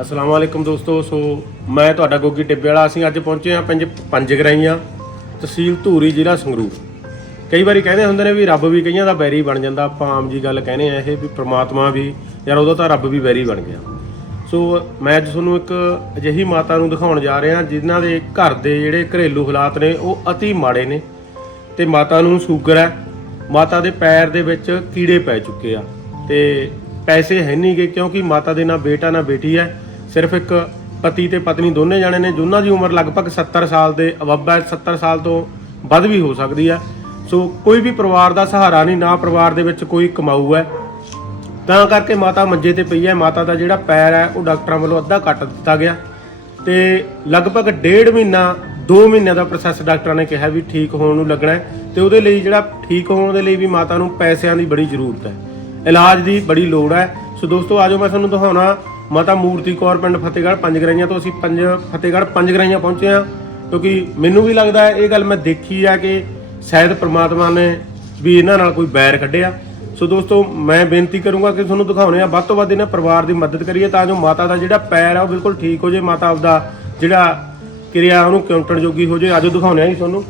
ਅਸਲਾਮ ਵਾਲੇਕਮ ਦੋਸਤੋ, ਸੋ ਮੈਂ ਤੁਹਾਡਾ ਗੋਗੀ ਟਿੱਬੇ ਵਾਲਾ। ਅਸੀਂ ਅੱਜ ਪਹੁੰਚੇ ਹਾਂ ਪੰਜ ਪੰਜ ਗਰਾਈਆਂ, ਤਹਿਸੀਲ ਧੂਰੀ, ਜ਼ਿਲ੍ਹਾ ਸੰਗਰੂਰ। ਕਈ ਵਾਰੀ ਕਹਿੰਦੇ ਹੁੰਦੇ ਨੇ ਵੀ ਰੱਬ ਵੀ ਕਈਆਂ ਦਾ ਬੈਰੀ ਬਣ ਜਾਂਦਾ। ਆਪਾਂ ਆਮ ਜੀ ਗੱਲ ਕਹਿੰਦੇ ਆ ਇਹ ਵੀ ਪ੍ਰਮਾਤਮਾ ਵੀ, ਯਾਰ ਉਹਦਾ ਤਾਂ ਰੱਬ ਵੀ ਬੈਰੀ ਬਣ ਗਿਆ। ਸੋ ਮੈਂ ਅੱਜ ਤੁਹਾਨੂੰ ਇੱਕ ਅਜਿਹੀ ਮਾਤਾ ਨੂੰ ਦਿਖਾਉਣ ਜਾ ਰਿਹਾ, ਜਿਨ੍ਹਾਂ ਦੇ ਘਰ ਦੇ ਜਿਹੜੇ ਘਰੇਲੂ ਹਾਲਾਤ ਨੇ, ਉਹ ਅਤੀ ਮਾੜੇ ਨੇ। ਤੇ ਮਾਤਾ ਨੂੰ ਸ਼ੂਗਰ ਹੈ। ਮਾਤਾ ਦੇ ਪੈਰ ਦੇ ਵਿੱਚ ਕੀੜੇ ਪੈ ਚੁੱਕੇ ਆ। ਤੇ ਪੈਸੇ ਹੈ ਨਹੀਂ ਗੇ, ਕਿਉਂਕਿ ਮਾਤਾ ਦੇ ਨਾ ਬੇਟਾ ਨਾ ਬੇਟੀ ਹੈ। ਸਿਰਫ ਇੱਕ ਪਤੀ ਤੇ ਪਤਨੀ ਦੋਨੇ ਜਾਣੇ ਨੇ, ਜਿਨ੍ਹਾਂ ਦੀ ਉਮਰ ਲਗਭਗ 70 ਸਾਲ ਦੇ ਅਬੱਬ ਹੈ 70 ਸਾਲ ਤੋਂ ਵੱਧ ਵੀ ਹੋ ਸਕਦੀ ਹੈ। ਸੋ ਕੋਈ ਵੀ ਪਰਿਵਾਰ ਦਾ ਸਹਾਰਾ ਨਹੀਂ, ਨਾ ਪਰਿਵਾਰ ਦੇ ਵਿੱਚ ਕੋਈ ਕਮਾਊ ਹੈ। ਤਾਂ ਕਰਕੇ ਮਾਤਾ ਮੰਜੇ ਤੇ ਪਈ ਹੈ। ਮਾਤਾ ਦਾ ਜਿਹੜਾ ਪੈਰ ਹੈ, ਉਹ ਡਾਕਟਰਾਂ ਵੱਲੋਂ ਅੱਧਾ ਕੱਟ ਦਿੱਤਾ ਗਿਆ। ਤੇ ਲਗਭਗ ਡੇਢ ਮਹੀਨਾ 2 ਮਹੀਨਿਆਂ ਦਾ ਪ੍ਰੋਸੈਸ ਡਾਕਟਰਾਂ ਨੇ ਕਿਹਾ ਵੀ ਠੀਕ ਹੋਣ ਨੂੰ ਲੱਗਣਾ ਹੈ ਤੇ ਉਹਦੇ ਲਈ ਜਿਹੜਾ ਠੀਕ ਹੋਣ ਦੇ ਲਈ ਵੀ ਮਾਤਾ ਨੂੰ ਪੈਸਿਆਂ ਦੀ ਬੜੀ ਜ਼ਰੂਰਤ ਹੈ। ਇਲਾਜ ਦੀ ਬੜੀ ਲੋੜ ਹੈ। ਸੋ ਦੋਸਤੋ ਆਜੋ ਮੈਂ ਤੁਹਾਨੂੰ ਦਿਖਾਉਣਾ ਮਾਤਾ ਮੂਰਤੀ ਕੌਰ ਪਿੰਡ ਫਤਿਹਗੜ੍ਹ, ਪੰਜ ਗਰਾਈਆਂ ਤੋਂ ਅਸੀਂ ਪੰਜ ਫਤਿਹਗੜ੍ਹ, ਪੰਜ ਗਰਾਈਆਂ ਪਹੁੰਚੇ ਹਾਂ, ਕਿਉਂਕਿ ਮੈਨੂੰ ਵੀ ਲੱਗਦਾ ਹੈ ਇਹ ਗੱਲ ਮੈਂ ਦੇਖੀ ਆ ਕਿ ਸ਼ਾਇਦ ਪ੍ਰਮਾਤਮਾ ਨੇ ਵੀ ਇਹਨਾਂ ਨਾਲ ਕੋਈ ਬੈਰ ਕੱਢਿਆ। ਸੋ ਦੋਸਤੋ, ਮੈਂ ਬੇਨਤੀ ਕਰੂੰਗਾ ਕਿ ਤੁਹਾਨੂੰ ਦਿਖਾਉਣੇ ਆ, ਵੱਧ ਤੋਂ ਵੱਧ ਇਹਨਾਂ ਪਰਿਵਾਰ ਦੀ ਮਦਦ ਕਰੀਏ ਤਾਂ ਜੋ ਮਾਤਾ ਦਾ ਜਿਹੜਾ ਪੈਰ ਆ ਉਹ ਬਿਲਕੁਲ ਠੀਕ ਹੋ ਜੇ, ਮਾਤਾ ਆਪਦਾ ਜਿਹੜਾ ਕਿਰਿਆ ਉਹਨੂੰ ਕਾਊਂਟਰ ਜੋਗੀ ਹੋ ਜੇ ਅੱਜ ਦਿਖਾਉਣੇ ਆ ਜੀ ਤੁਹਾਨੂੰ।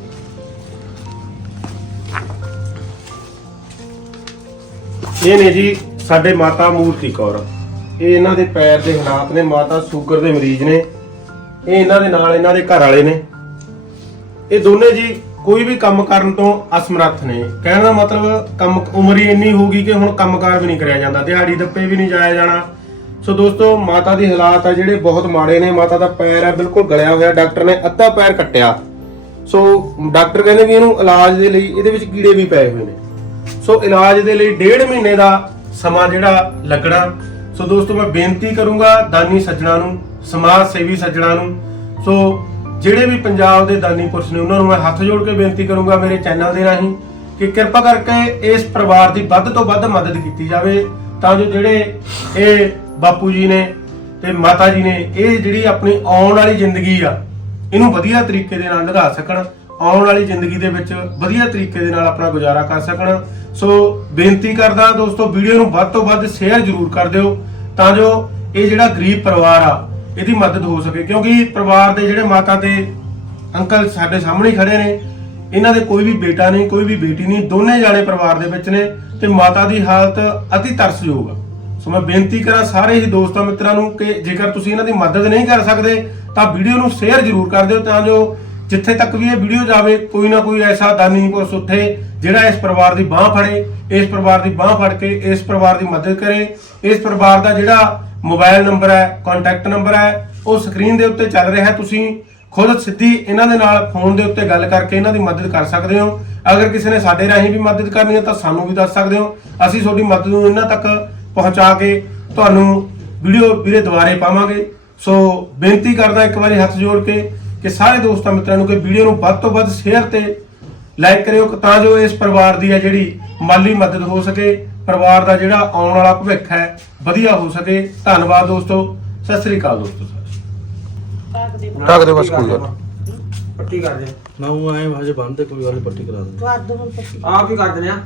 ਇਹ ਨੇ ਜੀ ਸਾਡੇ ਮਾਤਾ ਮੂਰਤੀ ਕੌਰ। ਇਹ ਇਹਨਾਂ ਦੇ ਪੈਰ ਦੇ ਹਾਲਾਤ ਨੇ, ਮਾਤਾ ਸ਼ੂਗਰ ਦੇ ਮਰੀਜ਼ ਨੇ, ਇਹ ਇਹਨਾਂ ਦੇ ਨਾਲ ਇਹਨਾਂ ਦੇ ਘਰ ਵਾਲੇ ਨੇ। ਇਹ ਦੋਨੇ ਜੀ ਕੋਈ ਵੀ ਕੰਮ ਕਰਨ ਤੋਂ ਅਸਮਰੱਥ ਨੇ। ਕਹਿਣ ਦਾ ਮਤਲਬ, ਕੰਮ ਉਮਰ ਹੀ ਇੰਨੀ ਹੋ ਗਈ ਕਿ ਹੁਣ ਕੰਮਕਾਰ ਵੀ ਨਹੀਂ ਕਰਿਆ ਜਾਂਦਾ, ਦਿਹਾੜੀ ਦੱਪੇ ਵੀ ਨਹੀਂ ਜਾਇਆ ਜਾਣਾ। ਸੋ ਦੋਸਤੋ, ਮਾਤਾ ਦੀ ਹਾਲਾਤ ਆ ਜਿਹੜੇ ਬਹੁਤ ਮਾੜੇ ਨੇ। ਮਾਤਾ ਦਾ ਪੈਰ ਹੈ ਬਿਲਕੁਲ ਗਲਿਆ ਹੋਇਆ। ਡਾਕਟਰ ਨੇ ਅੱਧਾ ਪੈਰ ਕੱਟਿਆ। ਸੋ ਡਾਕਟਰ ਕਹਿੰਦੇ ਵੀ ਇਹਨੂੰ ਇਲਾਜ ਦੇ ਲਈ ਇਹਦੇ ਵਿੱਚ ਕੀੜੇ ਵੀ ਪਏ ਹੋਏ ਨੇ। ਸੋ ਇਲਾਜ ਦੇ ਲਈ ਡੇਢ ਮਹੀਨੇ ਦਾ ਸਮਾਂ ਜਿਹੜਾ ਲੱਗਣਾ ਸੋ ਦੋਸਤੋ, ਮੈਂ ਬੇਨਤੀ ਕਰੂੰਗਾ ਦਾਨੀ ਸੱਜਣਾ ਨੂੰ, ਸਮਾਜ ਸੇਵੀ ਸੱਜਣਾ ਨੂੰ। ਸੋ ਜਿਹੜੇ ਵੀ ਪੰਜਾਬ ਦੇ ਦਾਨੀ ਪੁਰਸ਼ ਨੇ, ਉਹਨਾਂ ਨੂੰ ਮੈਂ ਹੱਥ ਜੋੜ ਕੇ ਬੇਨਤੀ ਕਰੂੰਗਾ ਮੇਰੇ ਚੈਨਲ ਦੇ ਰਾਹੀਂ ਕਿ ਕਿਰਪਾ ਕਰਕੇ ਇਸ ਪਰਿਵਾਰ ਦੀ ਵੱਧ ਤੋਂ ਵੱਧ ਮਦਦ ਕੀਤੀ ਜਾਵੇ। ਤਾਂ ਜੋ ਜਿਹੜੇ ਇਹ ਬਾਪੂ ਜੀ ਨੇ ਤੇ ਮਾਤਾ ਜੀ ਨੇ, ਇਹ ਜਿਹੜੀ ਆਪਣੀ ਆਉਣ ਵਾਲੀ ਜ਼ਿੰਦਗੀ ਆ, ਇਹਨੂੰ ਵਧੀਆ ਤਰੀਕੇ ਦੇ ਨਾਲ ਲੰਘਾ ਸਕਣ। ਆਉਣ ਵਾਲੀ ਜ਼ਿੰਦਗੀ ਦੇ ਵਿੱਚ ਵਧੀਆ ਤਰੀਕੇ ਦੇ ਨਾਲ ਆਪਣਾ ਗੁਜ਼ਾਰਾ ਕਰ ਸਕਣ। ਸੋ ਬੇਨਤੀ ਕਰਦਾ ਦੋਸਤੋ, ਵੀਡੀਓ ਨੂੰ ਵੱਧ ਤੋਂ ਵੱਧ ਸ਼ੇਅਰ ਜ਼ਰੂਰ ਕਰ ਦਿਓ ਤਾਂ ਜੋ ਇਹ ਜਿਹੜਾ ਗਰੀਬ ਪਰਿਵਾਰ ਆ, ਇਹਦੀ ਮਦਦ ਹੋ ਸਕੇ। ਕਿਉਂਕਿ ਪਰਿਵਾਰ ਦੇ ਜਿਹੜੇ ਮਾਤਾ ਤੇ ਅੰਕਲ ਸਾਡੇ ਸਾਹਮਣੇ ਹੀ ਖੜੇ ਨੇ, ਇਹਨਾਂ ਦੇ ਕੋਈ ਵੀ ਬੇਟਾ ਨਹੀਂ, ਕੋਈ ਵੀ ਬੇਟੀ ਨਹੀਂ, ਦੋਨੇ ਜਾਣੇ ਪਰਿਵਾਰ ਦੇ ਵਿੱਚ ਨੇ ਤੇ ਮਾਤਾ ਦੀ ਹਾਲਤ ਅਤੀ ਤਰਸਯੋਗ ਆ। ਸੋ ਮੈਂ ਬੇਨਤੀ ਕਰਾਂ ਸਾਰੇ ਹੀ ਦੋਸਤਾਂ ਮਿੱਤਰਾਂ ਨੂੰ ਕਿ ਜੇਕਰ ਤੁਸੀਂ ਇਹਨਾਂ ਦੀ ਮਦਦ ਨਹੀਂ ਕਰ ਸਕਦੇ, ਤਾਂ ਵੀਡੀਓ ਨੂੰ ਸ਼ੇਅਰ ਜ਼ਰੂਰ ਕਰ ਦਿਓ ਤਾਂ ਜੋ ਜਿੱਥੇ ਤੱਕ ਵੀ ਇਹ ਵੀਡੀਓ ਜਾਵੇ, ਕੋਈ ਨਾ ਕੋਈ ਐਸਾ ਦਾਨੀ ਪੁਰਸ਼ ਉੱਠੇ ਜਿਹੜਾ ਇਸ ਪਰਿਵਾਰ ਦੀ ਬਾਹ ਫੜੇ, ਇਸ ਪਰਿਵਾਰ ਦੀ ਬਾਹ ਫੜ ਕੇ ਇਸ ਪਰਿਵਾਰ ਦੀ ਮਦਦ ਕਰੇ, ਇਸ ਪਰਿਵਾਰ ਦਾ ਜਿਹੜਾ ਮੋਬਾਈਲ ਨੰਬਰ ਹੈ ਕੰਟੈਕਟ ਨੰਬਰ ਹੈ, ਉਹ ਸਕਰੀਨ ਦੇ ਉੱਤੇ ਚੱਲ ਰਿਹਾ ਤੁਸੀਂ ਖੁਦ ਸਿੱਧੀ ਇਹਨਾਂ ਦੇ ਨਾਲ ਫੋਨ ਦੇ ਉੱਤੇ ਗੱਲ ਕਰਕੇ ਇਹਨਾਂ ਦੀ ਮਦਦ ਕਰ ਸਕਦੇ ਹੋ। ਅਗਰ ਕਿਸੇ ਨੇ ਸਾਡੇ ਰਾਹੀਂ ਵੀ ਮਦਦ ਕਰਨੀ ਹੈ ਤਾਂ ਸਾਨੂੰ ਵੀ ਦੱਸ ਸਕਦੇ ਹੋ। ਅਸੀਂ ਤੁਹਾਡੀ ਮਦਦ ਨੂੰ ਇਹਨਾਂ ਤੱਕ ਪਹੁੰਚਾ ਕੇ ਤੁਹਾਨੂੰ ਵੀਡੀਓ ਵੀਰੇ ਦੁਬਾਰੇ ਪਾਵਾਂਗੇ। ਸੋ ਬੇਨਤੀ ਕਰਦਾ ਇੱਕ ਵਾਰੀ ਹੱਥ ਜੋੜ ਕੇ ਕਿ ਸਾਰੇ ਦੋਸਤਾਂ ਮਿੱਤਰਾਂ ਨੂੰ ਕਿ ਵੀਡੀਓ ਨੂੰ ਵੱਧ ਤੋਂ ਵੱਧ ਸ਼ੇਅਰ ਤੇ ਲਾਈਕ ਕਰਿਓ ਤਾਂ ਜੋ ਇਸ ਪਰਿਵਾਰ ਦੀ ਹੈ ਜਿਹੜੀ ਮਾਲੀ ਮਦਦ ਹੋ ਸਕੇ ਪਰਿਵਾਰ ਦਾ ਜਿਹੜਾ ਆਉਣ ਵਾਲਾ ਭਵਿੱਖ ਹੈ ਵਧੀਆ ਹੋ ਸਕੇ। ਧੰਨਵਾਦ ਦੋਸਤੋ। ਸਤਿ ਸ੍ਰੀ ਅਕਾਲ ਦੋਸਤੋ। ਢੱਕ ਦੇ ਬਸ ਕੋਈ ਗੱਲ ਪੱਟੀ ਕਰ ਦੇ। ਨਾ ਉਹ ਐ ਹਜੇ ਬੰਦ ਤੇ ਕੋਈ ਗੱਲ ਨੀ, ਪੱਟੀ ਕਰਾ ਦੇ ਆਪ ਹੀ ਕਰ ਦਿੰਦੇ ਆ।